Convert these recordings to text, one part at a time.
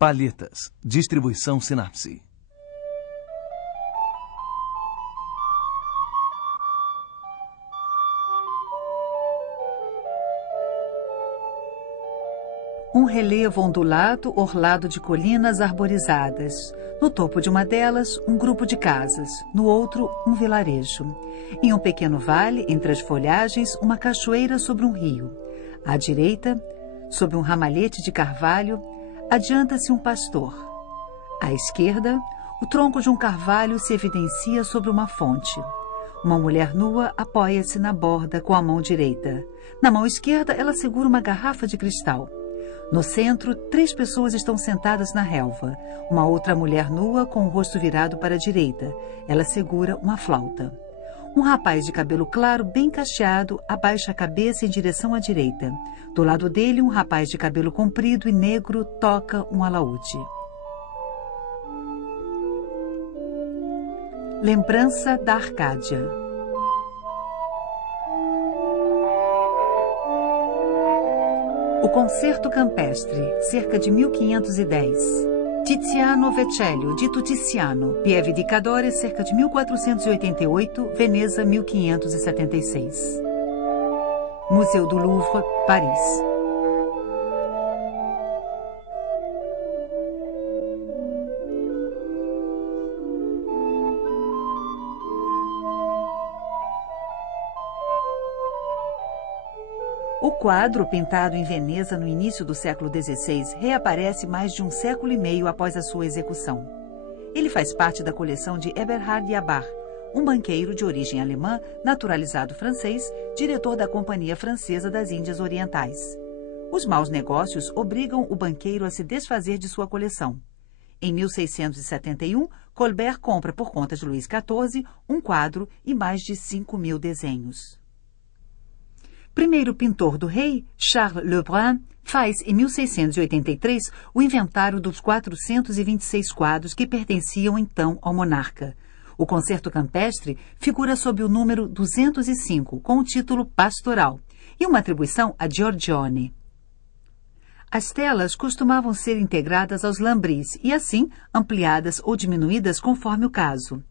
Palhetas. Distribuição Sinapse. Um relevo ondulado orlado de colinas arborizadas. No topo de uma delas, um grupo de casas. No outro, um vilarejo. Em um pequeno vale, entre as folhagens, uma cachoeira sobre um rio. À direita, sob um ramalhete de carvalho, adianta-se um pastor. À esquerda, o tronco de um carvalho se evidencia sobre uma fonte. Uma mulher nua apoia-se na borda com a mão direita. Na mão esquerda, ela segura uma garrafa de cristal. No centro, 3 pessoas estão sentadas na relva. Uma outra mulher nua com o rosto virado para a direita. Ela segura uma flauta. Um rapaz de cabelo claro, bem cacheado, abaixa a cabeça em direção à direita. Do lado dele, um rapaz de cabelo comprido e negro toca um alaúde. Lembrança da Arcádia. O Concerto Campestre, cerca de 1510. Tiziano Vecellio, dito Tiziano, Pieve di Cadore, cerca de 1488, Veneza, 1576. Museu do Louvre, Paris. O quadro, pintado em Veneza no início do século XVI, reaparece mais de um século e meio após a sua execução. Ele faz parte da coleção de Eberhard Jabach, um banqueiro de origem alemã, naturalizado francês, diretor da Companhia Francesa das Índias Orientais. Os maus negócios obrigam o banqueiro a se desfazer de sua coleção. Em 1671, Colbert compra por conta de Luís XIV um quadro e mais de 5.000 desenhos. Primeiro pintor do rei, Charles Lebrun, faz, em 1683, o inventário dos 426 quadros que pertenciam então ao monarca. O Concerto Campestre figura sob o número 205, com o título Pastoral, e uma atribuição a Giorgione. As telas costumavam ser integradas aos lambris e, assim, ampliadas ou diminuídas conforme o caso.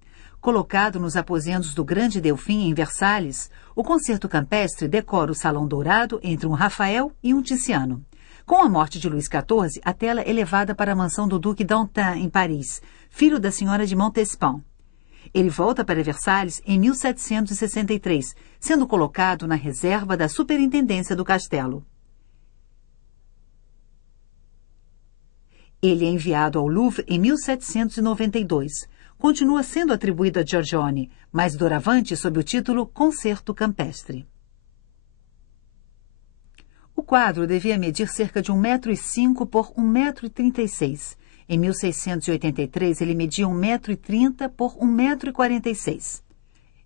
Colocado nos aposentos do Grande Delfim, em Versalhes, o Concerto Campestre decora o Salão Dourado entre um Rafael e um Tiziano. Com a morte de Luís XIV, a tela é levada para a mansão do Duque d'Antin, em Paris, filho da senhora de Montespan. Ele volta para Versalhes em 1763, sendo colocado na reserva da superintendência do castelo. Ele é enviado ao Louvre em 1792. Continua sendo atribuído a Giorgione, mas doravante sob o título Concerto Campestre. O quadro devia medir cerca de 1,05 m por 1,36 m. Em 1683, ele media 1,30 m por 1,46 m.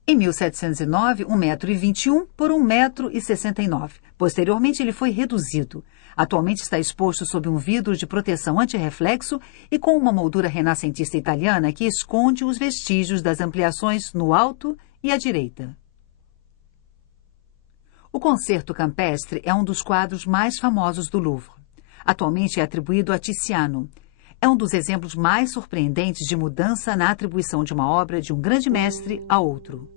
Em 1709, 1,21 m por 1,69 m. Posteriormente, ele foi reduzido. Atualmente está exposto sob um vidro de proteção antirreflexo e com uma moldura renascentista italiana que esconde os vestígios das ampliações no alto e à direita. O Concerto Campestre é um dos quadros mais famosos do Louvre. Atualmente é atribuído a Tiziano. É um dos exemplos mais surpreendentes de mudança na atribuição de uma obra de um grande mestre a outro.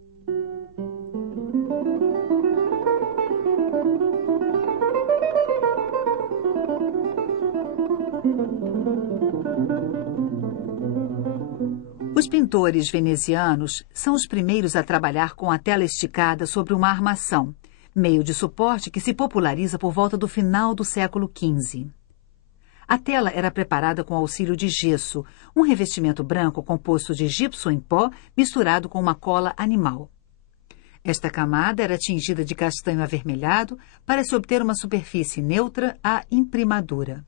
Os pintores venezianos são os primeiros a trabalhar com a tela esticada sobre uma armação, meio de suporte que se populariza por volta do final do século XV. A tela era preparada com auxílio de gesso, um revestimento branco composto de gipso em pó misturado com uma cola animal. Esta camada era tingida de castanho avermelhado para se obter uma superfície neutra à imprimadura.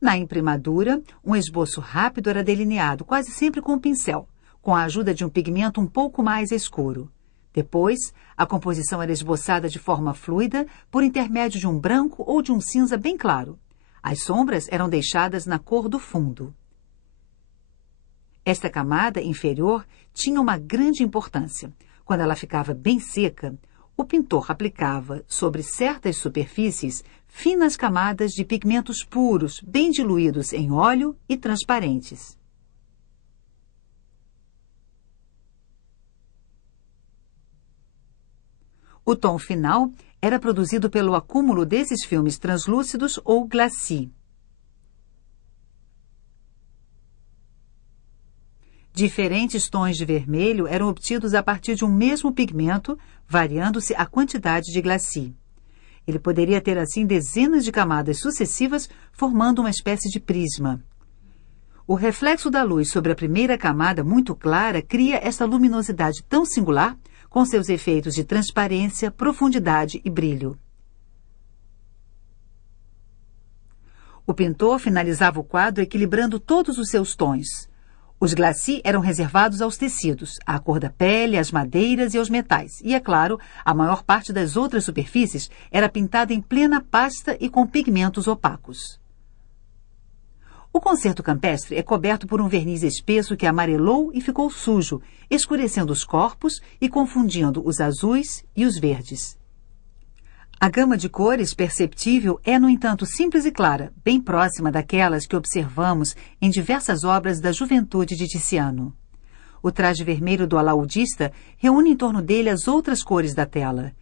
Na imprimadura, um esboço rápido era delineado, quase sempre com um pincel, com a ajuda de um pigmento um pouco mais escuro. Depois, a composição era esboçada de forma fluida por intermédio de um branco ou de um cinza bem claro. As sombras eram deixadas na cor do fundo. Esta camada inferior tinha uma grande importância. Quando ela ficava bem seca, o pintor aplicava sobre certas superfícies finas camadas de pigmentos puros, bem diluídos em óleo e transparentes. O tom final era produzido pelo acúmulo desses filmes translúcidos ou glacis. Diferentes tons de vermelho eram obtidos a partir de um mesmo pigmento, variando-se a quantidade de glacis. Ele poderia ter assim dezenas de camadas sucessivas, formando uma espécie de prisma. O reflexo da luz sobre a primeira camada muito clara cria esta luminosidade tão singular, com seus efeitos de transparência, profundidade e brilho. O pintor finalizava o quadro equilibrando todos os seus tons. Os glacis eram reservados aos tecidos, à cor da pele, às madeiras e aos metais. E, é claro, a maior parte das outras superfícies era pintada em plena pasta e com pigmentos opacos. O concerto campestre é coberto por um verniz espesso que amarelou e ficou sujo, escurecendo os corpos e confundindo os azuis e os verdes. A gama de cores perceptível é, no entanto, simples e clara, bem próxima daquelas que observamos em diversas obras da juventude de Tiziano. O traje vermelho do alaudista reúne em torno dele as outras cores da tela.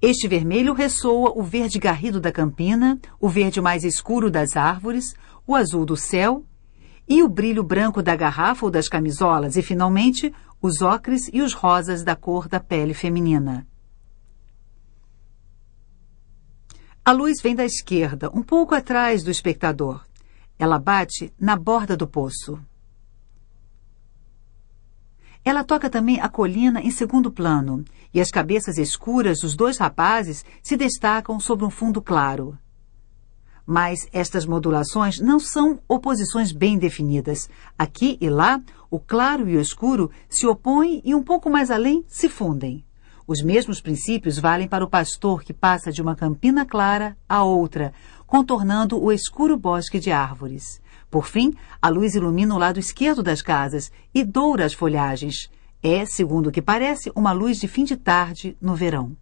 Este vermelho ressoa o verde garrido da campina, o verde mais escuro das árvores, o azul do céu e o brilho branco da garrafa ou das camisolas e, finalmente, os ocres e os rosas da cor da pele feminina. A luz vem da esquerda, um pouco atrás do espectador. Ela bate na borda do poço. Ela toca também a colina em segundo plano, e as cabeças escuras dos dois rapazes se destacam sobre um fundo claro. Mas estas modulações não são oposições bem definidas. Aqui e lá, o claro e o escuro se opõem e um pouco mais além se fundem. Os mesmos princípios valem para o pastor que passa de uma campina clara a outra, contornando o escuro bosque de árvores. Por fim, a luz ilumina o lado esquerdo das casas e doura as folhagens. É, segundo o que parece, uma luz de fim de tarde no verão.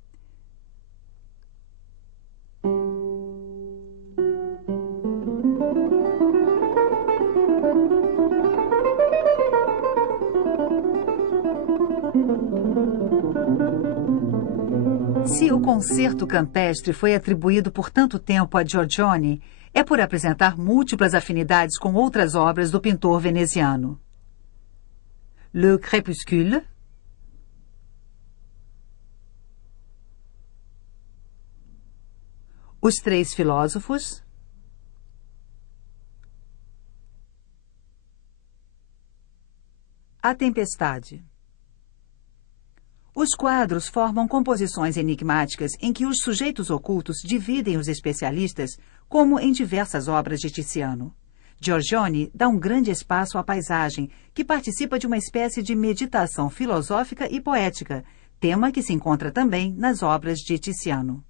Se o concerto campestre foi atribuído por tanto tempo a Giorgione, é por apresentar múltiplas afinidades com outras obras do pintor veneziano. Le Crépuscule, Os Três Filósofos, A Tempestade. Os quadros formam composições enigmáticas em que os sujeitos ocultos dividem os especialistas, como em diversas obras de Tiziano. Giorgione dá um grande espaço à paisagem, que participa de uma espécie de meditação filosófica e poética, tema que se encontra também nas obras de Tiziano.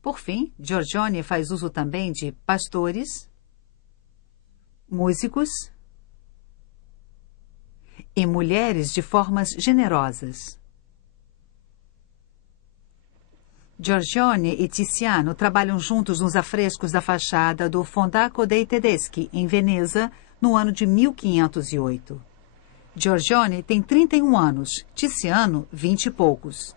Por fim, Giorgione faz uso também de pastores, músicos e mulheres de formas generosas. Giorgione e Tiziano trabalham juntos nos afrescos da fachada do Fondaco dei Tedeschi, em Veneza, no ano de 1508. Giorgione tem 31 anos, Tiziano, 20 e poucos.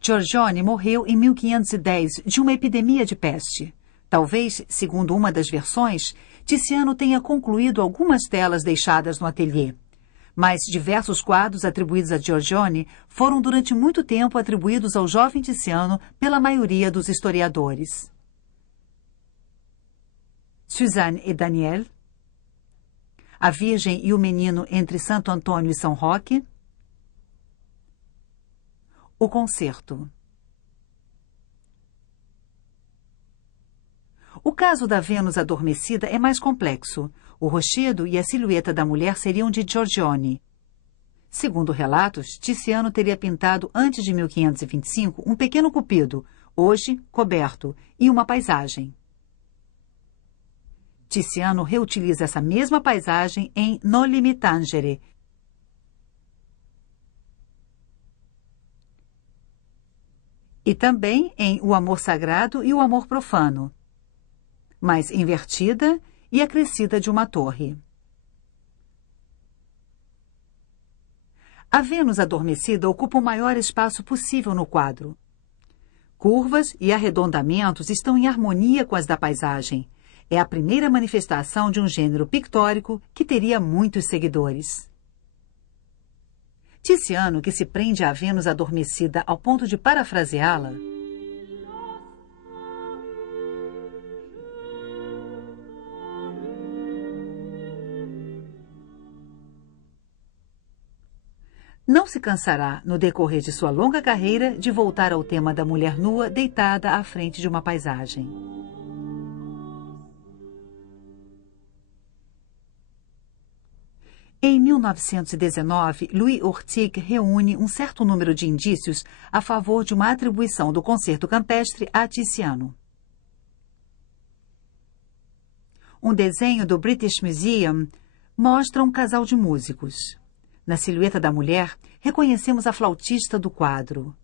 Giorgione morreu em 1510 de uma epidemia de peste. Talvez, segundo uma das versões, Tiziano tenha concluído algumas telas deixadas no ateliê. Mas diversos quadros atribuídos a Giorgione foram durante muito tempo atribuídos ao jovem Tiziano pela maioria dos historiadores. Suzanne e Daniel, A Virgem e o Menino entre Santo Antônio e São Roque, O Concerto. O caso da Vênus adormecida é mais complexo. O rochedo e a silhueta da mulher seriam de Giorgione. Segundo relatos, Tiziano teria pintado antes de 1525 um pequeno cupido, hoje coberto, e uma paisagem. Tiziano reutiliza essa mesma paisagem em Noli me tangere. E também em O Amor Sagrado e o Amor Profano, mas invertida e acrescida de uma torre. A Vênus adormecida ocupa o maior espaço possível no quadro. Curvas e arredondamentos estão em harmonia com as da paisagem. É a primeira manifestação de um gênero pictórico que teria muitos seguidores. Tiziano, que se prende à Vênus adormecida ao ponto de parafraseá-la, não se cansará, no decorrer de sua longa carreira, de voltar ao tema da mulher nua deitada à frente de uma paisagem. Em 1919, Louis Urtig reúne um certo número de indícios a favor de uma atribuição do concerto campestre a Tiziano. Um desenho do British Museum mostra um casal de músicos. Na silhueta da mulher, reconhecemos a flautista do quadro.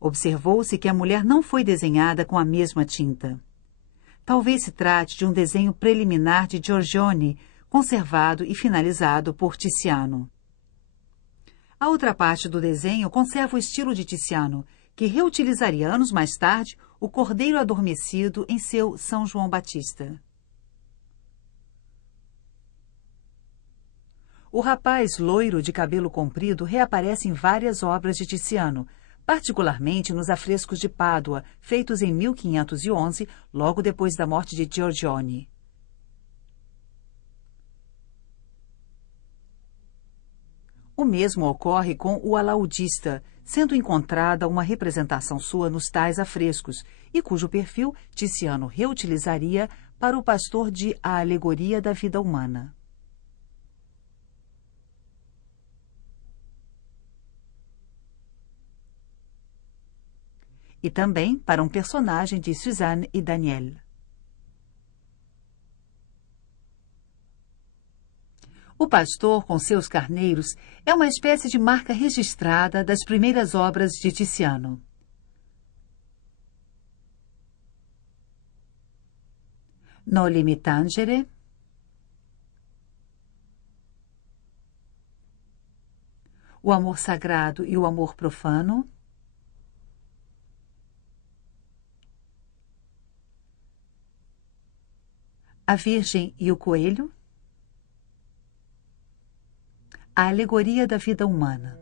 Observou-se que a mulher não foi desenhada com a mesma tinta. Talvez se trate de um desenho preliminar de Giorgione, conservado e finalizado por Tiziano. A outra parte do desenho conserva o estilo de Tiziano, que reutilizaria anos mais tarde o Cordeiro Adormecido em seu São João Batista. O rapaz loiro de cabelo comprido reaparece em várias obras de Tiziano, particularmente nos afrescos de Pádua, feitos em 1511, logo depois da morte de Giorgione. O mesmo ocorre com o Alaudista, sendo encontrada uma representação sua nos tais afrescos, e cujo perfil Tiziano reutilizaria para o pastor de A Alegoria da Vida Humana. E também para um personagem de Suzanne e Daniel. O pastor com seus carneiros é uma espécie de marca registrada das primeiras obras de Tiziano. Noli me tangere, O Amor Sagrado e o Amor Profano, A Virgem e o Coelho, A Alegoria da Vida Humana.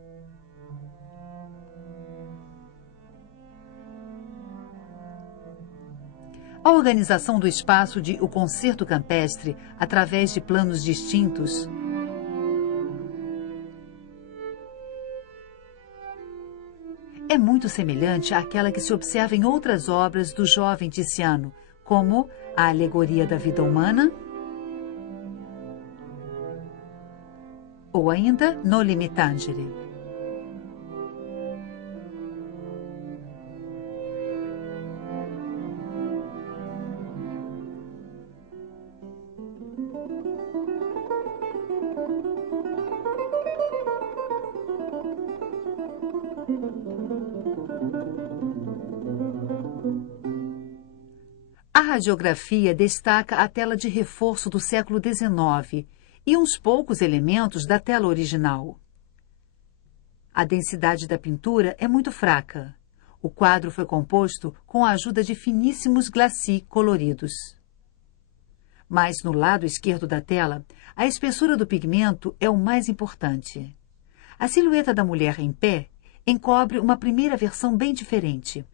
A organização do espaço de O Concerto Campestre, através de planos distintos, é muito semelhante àquela que se observa em outras obras do jovem Tiziano, como A Alegoria da Vida Humana, ou ainda Noli me tangere. A radiografia destaca a tela de reforço do século XIX e uns poucos elementos da tela original. A densidade da pintura é muito fraca. O quadro foi composto com a ajuda de finíssimos glacis coloridos. Mas no lado esquerdo da tela, a espessura do pigmento é o mais importante. A silhueta da mulher em pé encobre uma primeira versão bem diferente.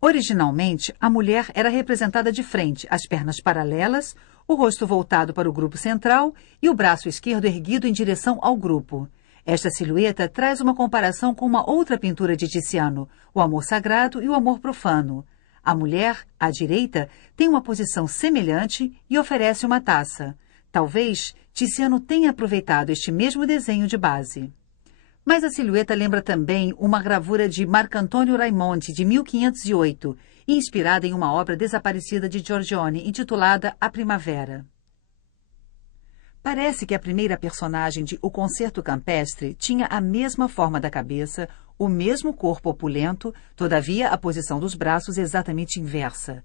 Originalmente, a mulher era representada de frente, as pernas paralelas, o rosto voltado para o grupo central e o braço esquerdo erguido em direção ao grupo. Esta silhueta traz uma comparação com uma outra pintura de Tiziano, O Amor Sagrado e o Amor Profano. A mulher, à direita, tem uma posição semelhante e oferece uma taça. Talvez Tiziano tenha aproveitado este mesmo desenho de base. Mas a silhueta lembra também uma gravura de Marcantonio Raimondi, de 1508, inspirada em uma obra desaparecida de Giorgione, intitulada A Primavera. Parece que a primeira personagem de O Concerto Campestre tinha a mesma forma da cabeça, O mesmo corpo opulento, todavia a posição dos braços exatamente inversa.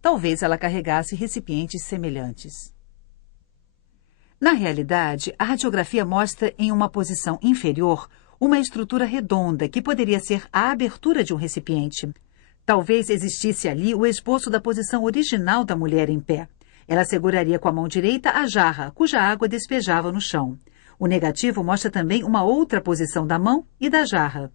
Talvez ela carregasse recipientes semelhantes. Na realidade, a radiografia mostra em uma posição inferior uma estrutura redonda que poderia ser a abertura de um recipiente. Talvez existisse ali o esboço da posição original da mulher em pé. Ela seguraria com a mão direita a jarra, cuja água despejava no chão. O negativo mostra também uma outra posição da mão e da jarra.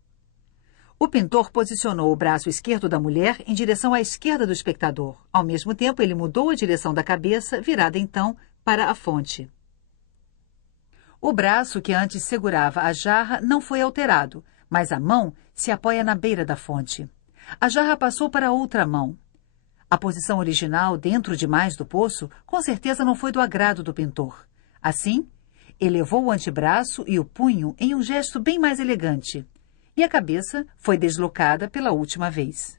O pintor posicionou o braço esquerdo da mulher em direção à esquerda do espectador. Ao mesmo tempo, ele mudou a direção da cabeça, virada então para a fonte. O braço que antes segurava a jarra não foi alterado, mas a mão se apoia na beira da fonte. A jarra passou para outra mão. A posição original, dentro demais do poço, com certeza não foi do agrado do pintor. Assim, elevou o antebraço e o punho em um gesto bem mais elegante, e a cabeça foi deslocada pela última vez.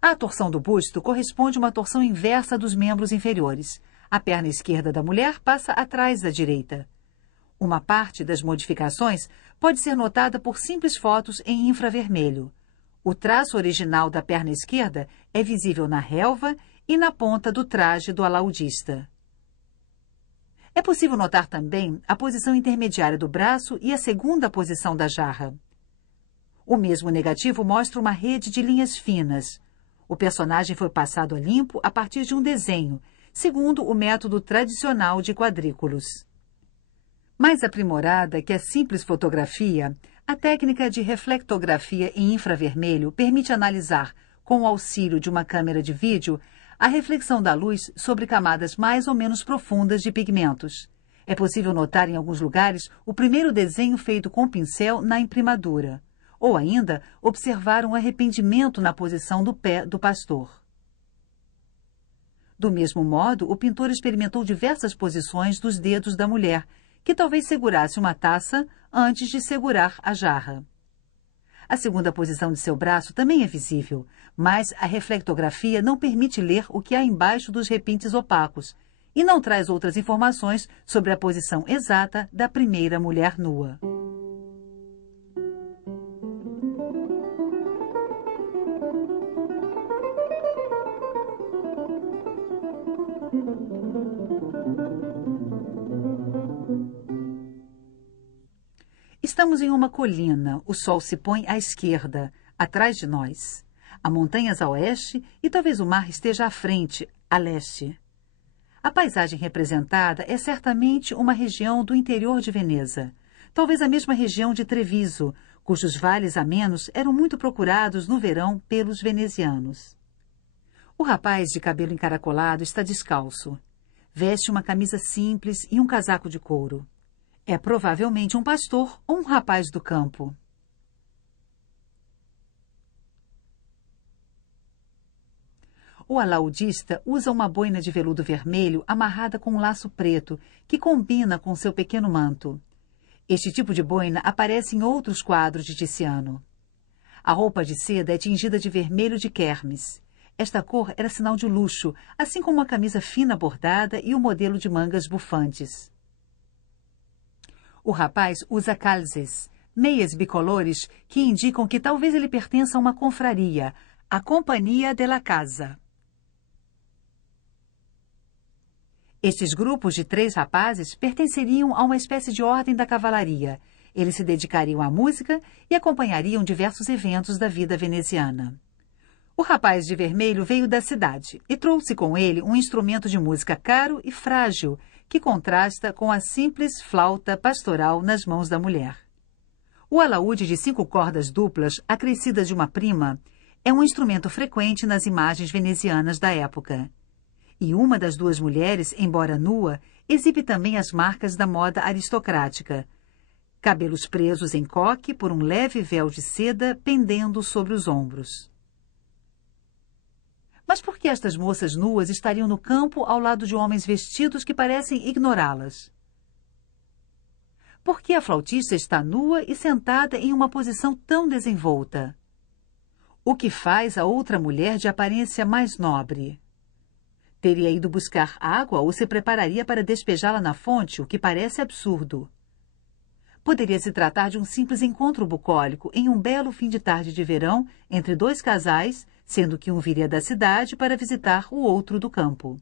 A torção do busto corresponde a uma torção inversa dos membros inferiores. A perna esquerda da mulher passa atrás da direita. Uma parte das modificações pode ser notada por simples fotos em infravermelho. O traço original da perna esquerda é visível na relva e na ponta do traje do alaudista. É possível notar também a posição intermediária do braço e a segunda posição da jarra. O mesmo negativo mostra uma rede de linhas finas. O personagem foi passado a limpo a partir de um desenho, segundo o método tradicional de quadrículos. Mais aprimorada que a simples fotografia, a técnica de reflectografia em infravermelho permite analisar, com o auxílio de uma câmera de vídeo, a reflexão da luz sobre camadas mais ou menos profundas de pigmentos. É possível notar em alguns lugares o primeiro desenho feito com pincel na imprimadura, ou ainda observar um arrependimento na posição do pé do pastor. Do mesmo modo, o pintor experimentou diversas posições dos dedos da mulher, que talvez segurasse uma taça antes de segurar a jarra. A segunda posição de seu braço também é visível, mas a reflectografia não permite ler o que há embaixo dos repintes opacos e não traz outras informações sobre a posição exata da primeira mulher nua. Estamos em uma colina, o sol se põe à esquerda, atrás de nós. Há montanhas a oeste e talvez o mar esteja à frente, a leste. A paisagem representada é certamente uma região do interior de Veneza, talvez a mesma região de Treviso, cujos vales amenos eram muito procurados no verão pelos venezianos. O rapaz de cabelo encaracolado está descalço. Veste uma camisa simples e um casaco de couro. É provavelmente um pastor ou um rapaz do campo. O alaudista usa uma boina de veludo vermelho amarrada com um laço preto, que combina com seu pequeno manto. Este tipo de boina aparece em outros quadros de Tiziano. A roupa de seda é tingida de vermelho de kermes. Esta cor era sinal de luxo, assim como a camisa fina bordada e o modelo de mangas bufantes. O rapaz usa calzes, meias bicolores que indicam que talvez ele pertença a uma confraria, a Companhia della Casa. Estes grupos de 3 rapazes pertenceriam a uma espécie de ordem da cavalaria. Eles se dedicariam à música e acompanhariam diversos eventos da vida veneziana. O rapaz de vermelho veio da cidade e trouxe com ele um instrumento de música caro e frágil, que contrasta com a simples flauta pastoral nas mãos da mulher. O alaúde de 5 cordas duplas, acrescidas de uma prima, é um instrumento frequente nas imagens venezianas da época. E uma das 2 mulheres, embora nua, exibe também as marcas da moda aristocrática. Cabelos presos em coque por um leve véu de seda pendendo sobre os ombros. Mas por que estas moças nuas estariam no campo ao lado de homens vestidos que parecem ignorá-las? Por que a flautista está nua e sentada em uma posição tão desenvolta? O que faz a outra mulher de aparência mais nobre? Teria ido buscar água ou se prepararia para despejá-la na fonte, o que parece absurdo. Poderia se tratar de um simples encontro bucólico em um belo fim de tarde de verão entre dois casais, sendo que um viria da cidade para visitar o outro do campo.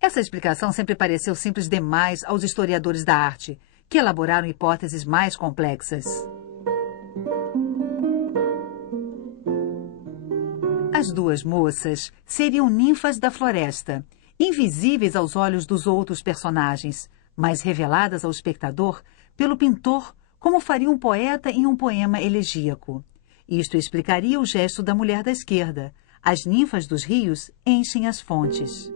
Essa explicação sempre pareceu simples demais aos historiadores da arte, que elaboraram hipóteses mais complexas. As duas moças seriam ninfas da floresta, invisíveis aos olhos dos outros personagens, mas reveladas ao espectador pelo pintor como faria um poeta em um poema elegíaco. Isto explicaria o gesto da mulher da esquerda. As ninfas dos rios enchem as fontes.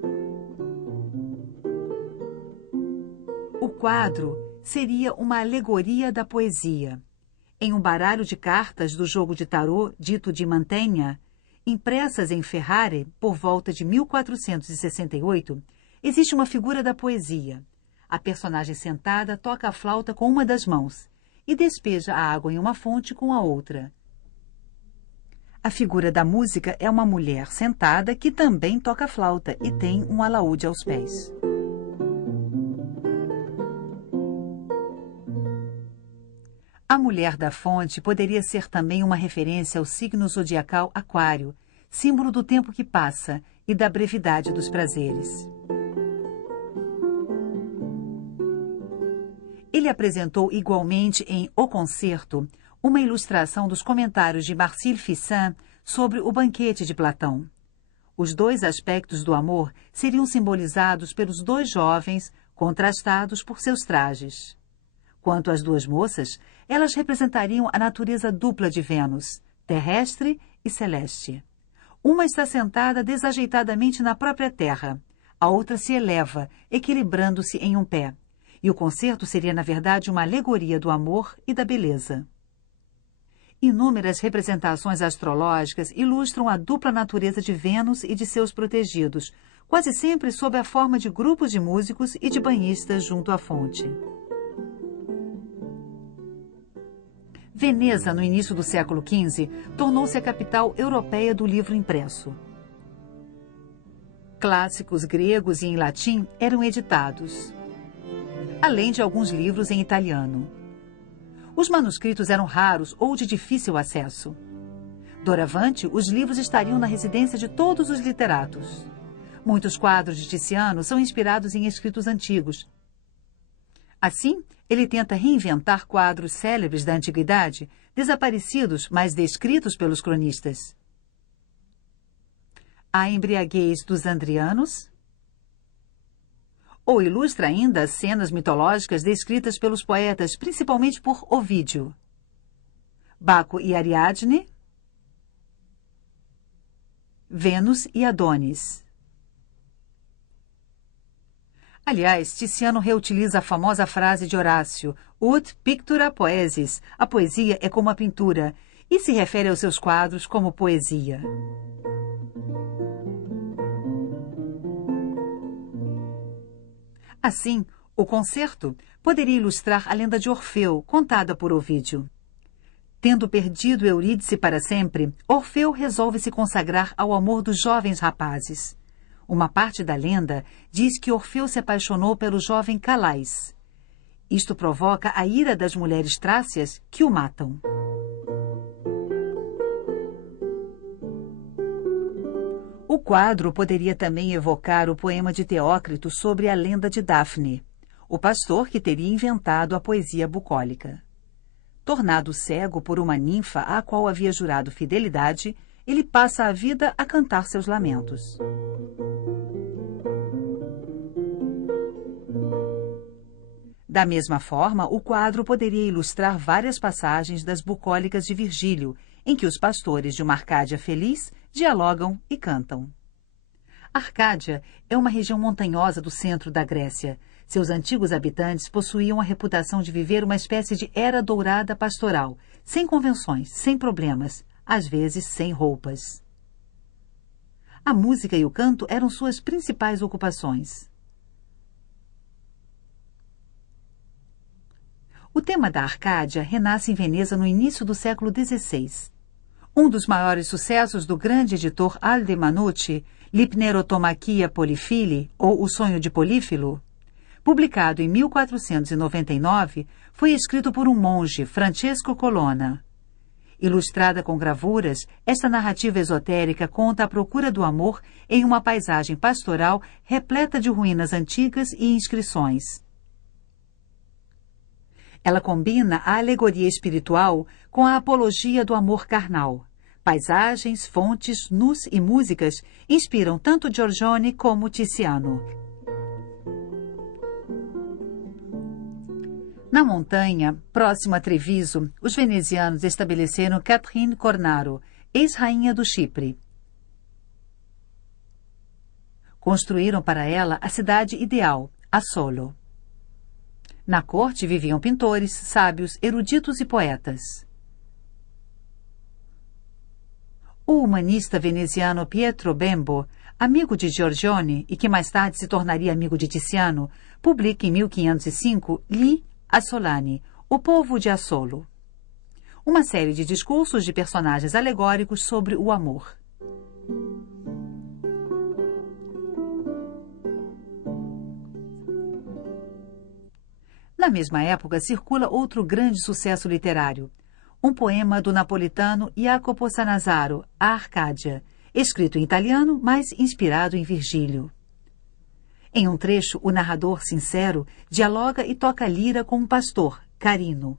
O quadro seria uma alegoria da poesia. Em um baralho de cartas do jogo de tarô dito de Mantegna, impressas em Ferrare por volta de 1468, existe uma figura da poesia. A personagem sentada toca a flauta com uma das mãos e despeja a água em uma fonte com a outra. A figura da música é uma mulher sentada que também toca flauta e tem um alaúde aos pés. A mulher da fonte poderia ser também uma referência ao signo zodiacal Aquário, símbolo do tempo que passa e da brevidade dos prazeres. Ele apresentou igualmente em O Concerto uma ilustração dos comentários de Marcille Fissin sobre o banquete de Platão. Os dois aspectos do amor seriam simbolizados pelos dois jovens, contrastados por seus trajes. Quanto às duas moças, elas representariam a natureza dupla de Vênus, terrestre e celeste. Uma está sentada desajeitadamente na própria terra, a outra se eleva, equilibrando-se em um pé. E o concerto seria, na verdade, uma alegoria do amor e da beleza. Inúmeras representações astrológicas ilustram a dupla natureza de Vênus e de seus protegidos, quase sempre sob a forma de grupos de músicos e de banhistas junto à fonte. Veneza, no início do século XV, tornou-se a capital europeia do livro impresso. Clássicos gregos e em latim eram editados, além de alguns livros em italiano. Os manuscritos eram raros ou de difícil acesso. Doravante, os livros estariam na residência de todos os literatos. Muitos quadros de Tiziano são inspirados em escritos antigos. Assim, ele tenta reinventar quadros célebres da antiguidade, desaparecidos, mas descritos pelos cronistas. A embriaguez dos Andrianos, ou ilustra ainda as cenas mitológicas descritas pelos poetas, principalmente por Ovídio. Baco e Ariadne, Vênus e Adonis. Aliás, Tiziano reutiliza a famosa frase de Horácio, ut pictura poesis, a poesia é como a pintura, e se refere aos seus quadros como poesia. Assim, o concerto poderia ilustrar a lenda de Orfeu, contada por Ovídio. Tendo perdido Eurídice para sempre, Orfeu resolve se consagrar ao amor dos jovens rapazes. Uma parte da lenda diz que Orfeu se apaixonou pelo jovem Calais. Isto provoca a ira das mulheres trácias que o matam. O quadro poderia também evocar o poema de Teócrito sobre a lenda de Dafne, o pastor que teria inventado a poesia bucólica. Tornado cego por uma ninfa à qual havia jurado fidelidade, ele passa a vida a cantar seus lamentos. Da mesma forma, o quadro poderia ilustrar várias passagens das bucólicas de Virgílio, em que os pastores de uma Arcádia feliz dialogam e cantam. Arcádia é uma região montanhosa do centro da Grécia. Seus antigos habitantes possuíam a reputação de viver uma espécie de era dourada pastoral, sem convenções, sem problemas, às vezes sem roupas. A música e o canto eram suas principais ocupações. O tema da Arcádia renasce em Veneza no início do século XVI. Um dos maiores sucessos do grande editor Aldo Mannucci, L'Hypnerotomachia Polifili, ou O Sonho de Polífilo, publicado em 1499, foi escrito por um monge, Francesco Colonna. Ilustrada com gravuras, esta narrativa esotérica conta a procura do amor em uma paisagem pastoral repleta de ruínas antigas e inscrições. Ela combina a alegoria espiritual com a apologia do amor carnal. Paisagens, fontes, nus e músicas inspiram tanto Giorgione como Tiziano. Na montanha, próximo a Treviso, os venezianos estabeleceram Catherine Cornaro, ex-rainha do Chipre. Construíram para ela a cidade ideal, Asolo. Na corte viviam pintores, sábios, eruditos e poetas. O humanista veneziano Pietro Bembo, amigo de Giorgione e que mais tarde se tornaria amigo de Tiziano, publica em 1505 Gli Assolani, o povo de Assolo. Uma série de discursos de personagens alegóricos sobre o amor. Na mesma época, circula outro grande sucesso literário, um poema do napolitano Jacopo Sannazaro, A Arcádia, escrito em italiano, mas inspirado em Virgílio. Em um trecho, o narrador sincero dialoga e toca lira com um pastor, Carino.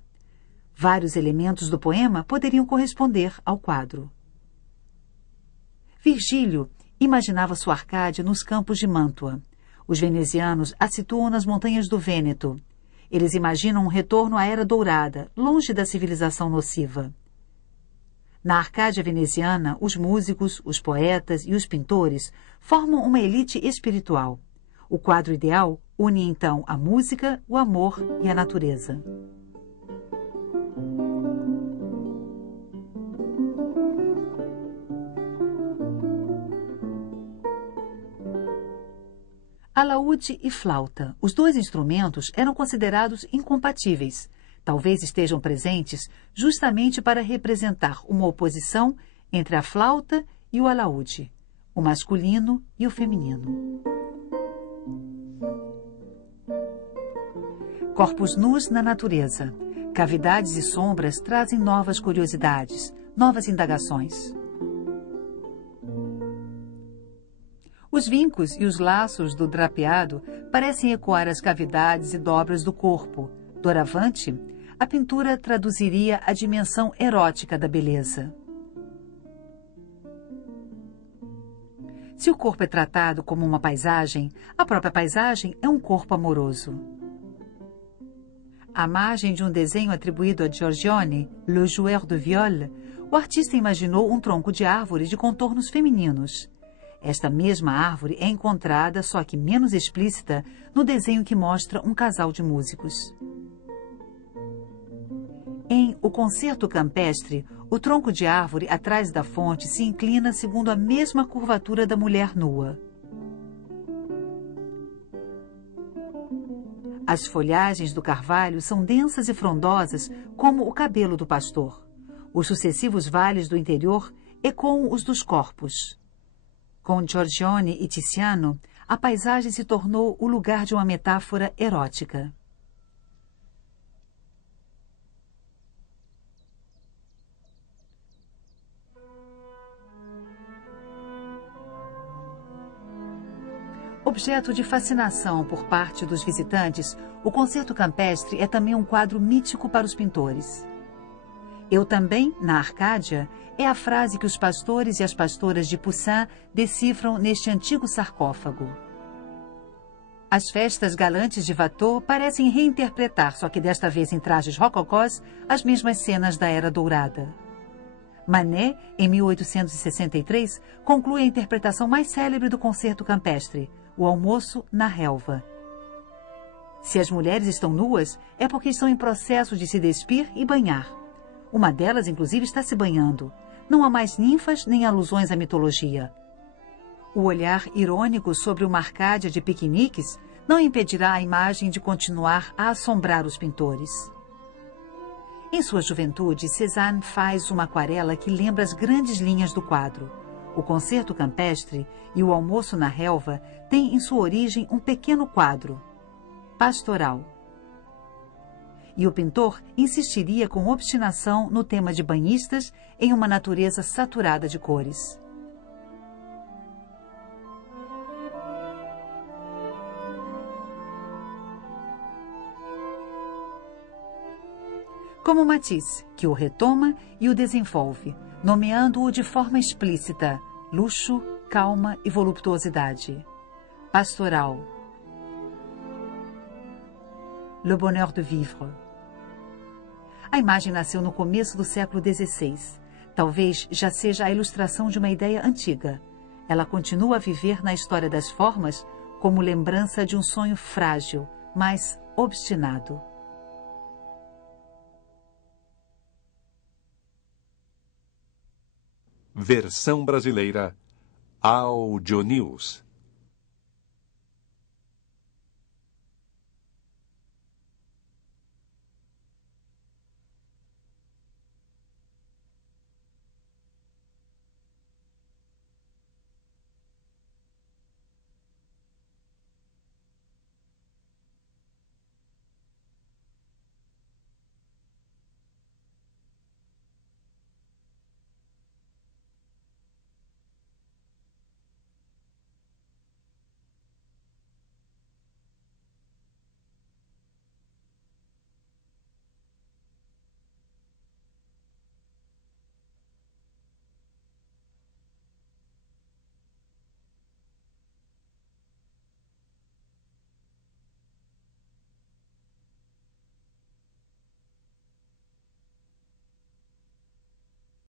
Vários elementos do poema poderiam corresponder ao quadro. Virgílio imaginava sua Arcádia nos campos de Mântua. Os venezianos a situam nas montanhas do Vêneto. Eles imaginam um retorno à Era Dourada, longe da civilização nociva. Na Arcádia veneziana, os músicos, os poetas e os pintores formam uma elite espiritual. O quadro ideal une então a música, o amor e a natureza. Alaúde e flauta, os dois instrumentos eram considerados incompatíveis. Talvez estejam presentes justamente para representar uma oposição entre a flauta e o alaúde, o masculino e o feminino. Corpos nus na natureza. Cavidades e sombras trazem novas curiosidades, novas indagações. Os vincos e os laços do drapeado parecem ecoar as cavidades e dobras do corpo. Doravante, a pintura traduziria a dimensão erótica da beleza. Se o corpo é tratado como uma paisagem, a própria paisagem é um corpo amoroso. À margem de um desenho atribuído a Giorgione, Le Joueur de Viole, o artista imaginou um tronco de árvore de contornos femininos. Esta mesma árvore é encontrada, só que menos explícita, no desenho que mostra um casal de músicos. Em O Concerto Campestre, o tronco de árvore atrás da fonte se inclina segundo a mesma curvatura da mulher nua. As folhagens do carvalho são densas e frondosas como o cabelo do pastor. Os sucessivos vales do interior ecoam os dos corpos. Com Giorgione e Tiziano, a paisagem se tornou o lugar de uma metáfora erótica. Objeto de fascinação por parte dos visitantes, o Concerto Campestre é também um quadro mítico para os pintores. Eu também, na Arcádia, é a frase que os pastores e as pastoras de Poussin decifram neste antigo sarcófago. As festas galantes de Watteau parecem reinterpretar, só que desta vez em trajes rococós, as mesmas cenas da Era Dourada. Manet, em 1863, conclui a interpretação mais célebre do Concerto Campestre, O Almoço na Relva. Se as mulheres estão nuas, é porque estão em processo de se despir e banhar. Uma delas, inclusive, está se banhando. Não há mais ninfas nem alusões à mitologia. O olhar irônico sobre uma Arcádia de piqueniques não impedirá a imagem de continuar a assombrar os pintores. Em sua juventude, Cézanne faz uma aquarela que lembra as grandes linhas do quadro. O Concerto Campestre e O Almoço na Relva têm em sua origem um pequeno quadro. pastoral. E o pintor insistiria com obstinação no tema de banhistas em uma natureza saturada de cores. Como Matisse, que o retoma e o desenvolve, nomeando-o de forma explícita: luxo, calma e voluptuosidade. Pastoral. Le bonheur de vivre. A imagem nasceu no começo do século XVI. Talvez já seja a ilustração de uma ideia antiga. Ela continua a viver na história das formas como lembrança de um sonho frágil, mas obstinado. Versão brasileira Audio News.